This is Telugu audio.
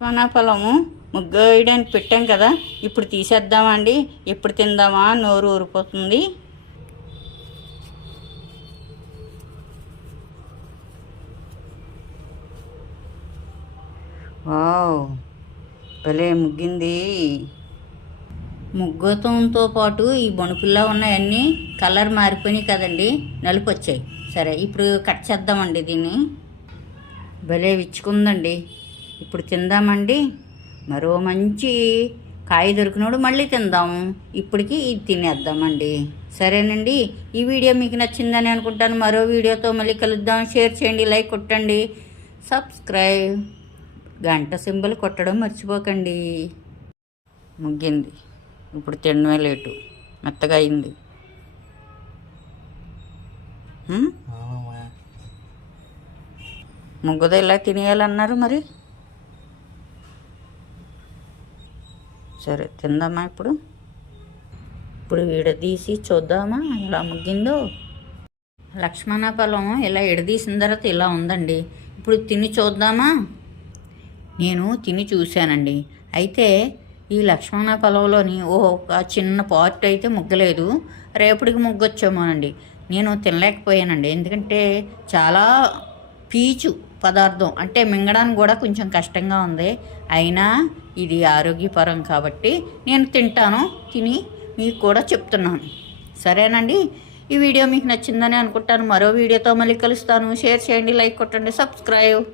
పొలము ముగ్గు వేయడానికి పెట్టాం కదా, ఇప్పుడు తీసేద్దామా అండి? ఎప్పుడు తిందామా? నోరు ఊరిపోతుంది. వావ్, భలే ముగ్గింది. ముగ్గుతంతో పాటు ఈ బొణుపుల్లా ఉన్నాయన్నీ కలర్ మారిపోయినాయి కదండి, నలుపు వచ్చాయి. సరే, ఇప్పుడు కట్ చేద్దామండి దీన్ని. భలే విచ్చుకుందండి. ఇప్పుడు తిందామండి. మరో మంచి కాయ దొరికినప్పుడు మళ్ళీ తిందాము. ఇప్పటికి ఇది తినేద్దామండి. సరేనండి, ఈ వీడియో మీకు నచ్చిందని అనుకుంటాను. మరో వీడియోతో మళ్ళీ కలుద్దాం. షేర్ చేయండి, లైక్ కొట్టండి, సబ్స్క్రైబ్, గంట సింబల్ కొట్టడం మర్చిపోకండి. ముగ్గింది. ఇప్పుడు తినడమే లేటు, మెత్తగా అయింది. ముగ్గుతో ఇలా తినేయాలన్నారు మరి. సరే, తిందామా ఇప్పుడు? విడదీసి చూద్దామా ఎలా ముగ్గిందో. లక్ష్మణ ఫలం ఇలా విడదీసిన తర్వాత ఇలా ఉందండి. ఇప్పుడు తిని చూద్దామా? నేను తిని చూశానండి. అయితే ఈ లక్ష్మణ ఫలంలోని ఒక చిన్న పార్ట్ అయితే ముగ్గలేదు. రేపటికి ముగ్గొచ్చామోనండి. నేను తినలేకపోయానండి, ఎందుకంటే చాలా పీచు పదార్థం, అంటే మింగడానికి కూడా కొంచెం కష్టంగా ఉంది. అయినా ఇది ఆరోగ్యపరం కాబట్టి నేను తింటాను. తిని మీకు కూడా చెప్తున్నాను. సరేనండి, ఈ వీడియో మీకు నచ్చిందని అనుకుంటాను. మరో వీడియోతో మళ్ళీ కలుస్తాను. షేర్ చేయండి, లైక్ కొట్టండి, సబ్స్క్రైబ్.